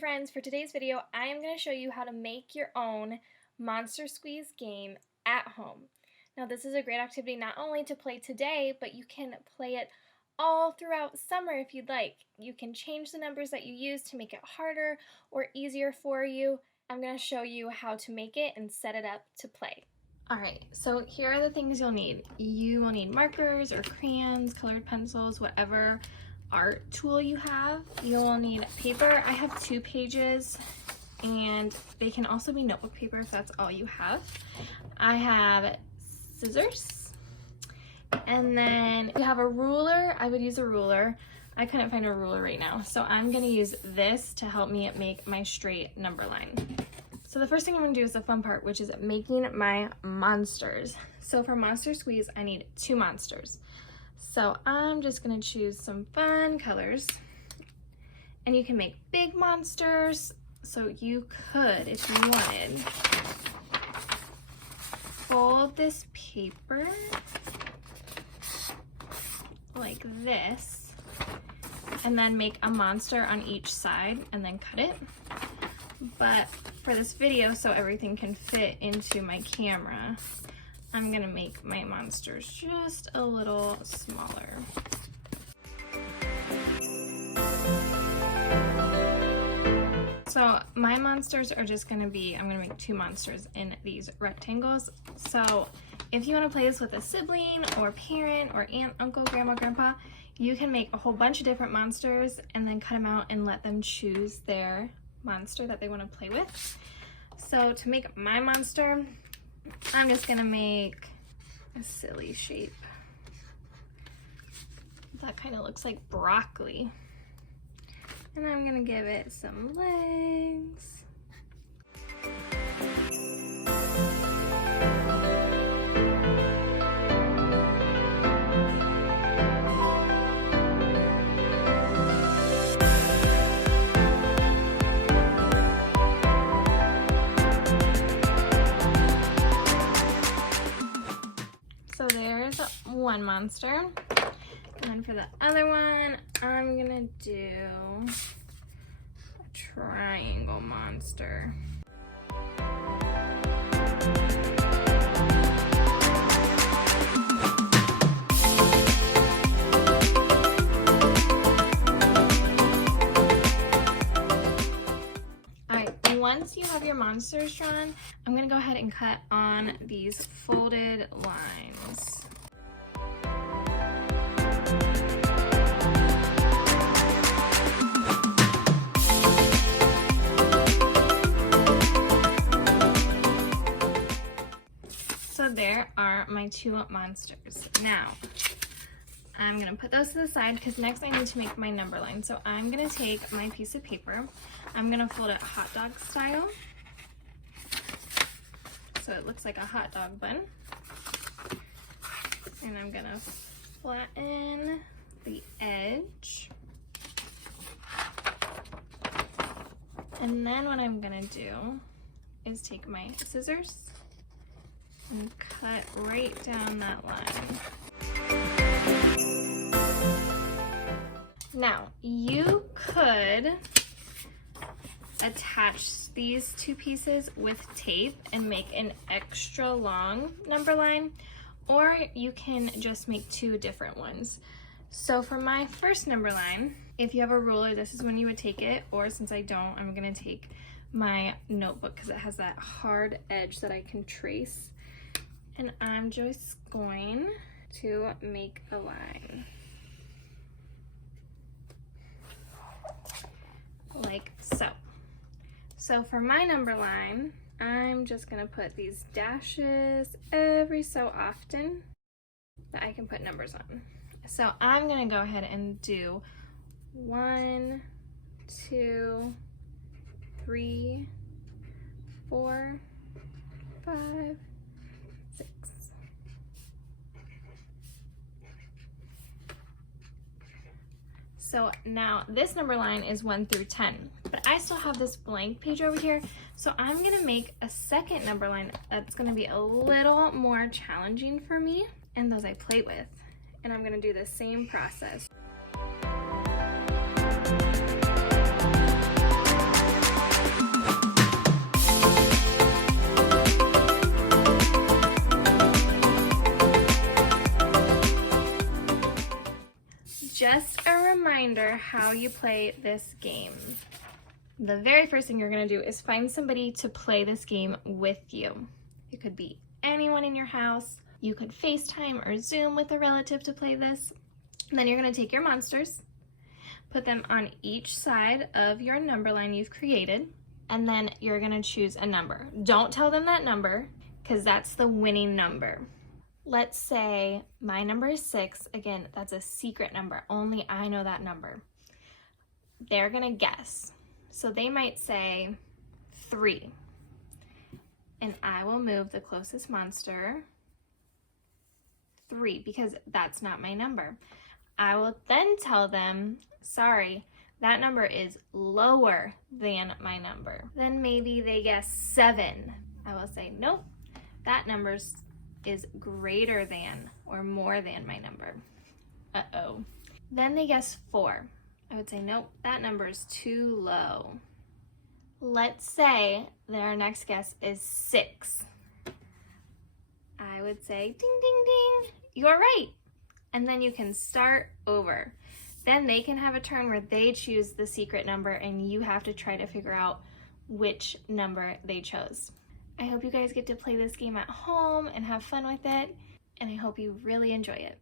friends, for today's video I am going to show you how to make your own Monster Squeeze game at home. Now this is a great activity not only to play today, but you can play it all throughout summer if you'd like. You can change the numbers that you use to make it harder or easier for you. I'm going to show you how to make it and set it up to play. Alright, so here are the things you'll need. You will need markers or crayons, colored pencils, whatever art tool you have. You'll need paper. I have 2 pages and they can also be notebook paper if that's all you have. I have scissors, and then you have a ruler. I would use a ruler. I couldn't find a ruler right now, so I'm going to use this to help me make my straight number line. So the first thing I'm going to do is the fun part, which is making my monsters. So for Monster Squeeze, I need 2 monsters. So I'm just going to choose some fun colors. And you can make big monsters. So you could, if you wanted, fold this paper like this, and then make a monster on each side and then cut it. But for this video, so everything can fit into my camera, I'm gonna make my monsters just a little smaller. So my monsters are just gonna be, I'm gonna make 2 monsters in these rectangles. So if you wanna play this with a sibling or parent or aunt, uncle, grandma, grandpa, you can make a whole bunch of different monsters and then cut them out and let them choose their monster that they wanna play with. So to make my monster, I'm just gonna make a silly shape. That kind of looks like broccoli. And I'm gonna give it some legs. So there's one monster. And then for the other one, I'm gonna do a triangle monster. Alright, once you have your monsters drawn, I'm gonna go ahead and cut on these folded lines. So there are my 2 monsters. Now, I'm gonna put those to the side because next I need to make my number line. So I'm gonna take my piece of paper. I'm gonna fold it hot dog style. So it looks like a hot dog bun. And I'm gonna flatten the edge. And then what I'm gonna do is take my scissors and cut right down that line. Now, you could attach these 2 pieces with tape and make an extra long number line, or you can just make 2 different ones. So for my first number line, if you have a ruler, this is when you would take it, or since I don't, I'm gonna take my notebook because it has that hard edge that I can trace. And I'm just going to make a line. Like so. So for my number line, I'm just gonna put these dashes every so often that I can put numbers on. So I'm gonna go ahead and do 1, 2, 3, 4, 5, 6. So now this number line is 1 through 10, but I still have this blank page over here. So I'm gonna make a second number line that's gonna be a little more challenging for me and those I play with. And I'm gonna do the same process. just a reminder how you play this game. The very first thing you're gonna do is find somebody to play this game with you. It could be anyone in your house. You could FaceTime or Zoom with a relative to play this. And then you're gonna take your monsters, put them on each side of your number line you've created, and then you're gonna choose a number. Don't tell them that number, because that's the winning number. Let's say my number is 6. Again, that's a secret number. Only I know that number. They're gonna guess. So they might say 3. And I will move the closest monster 3 because that's not my number. I will then tell them, sorry, that number is lower than my number. Then maybe they guess 7. I will say, nope, that number is greater than or more than my number. Uh-oh. Then they guess 4. I would say, nope, that number is too low. Let's say their next guess is 6. I would say, ding, ding, ding, you're right. And then you can start over. Then they can have a turn where they choose the secret number and you have to try to figure out which number they chose. I hope you guys get to play this game at home and have fun with it, and I hope you really enjoy it.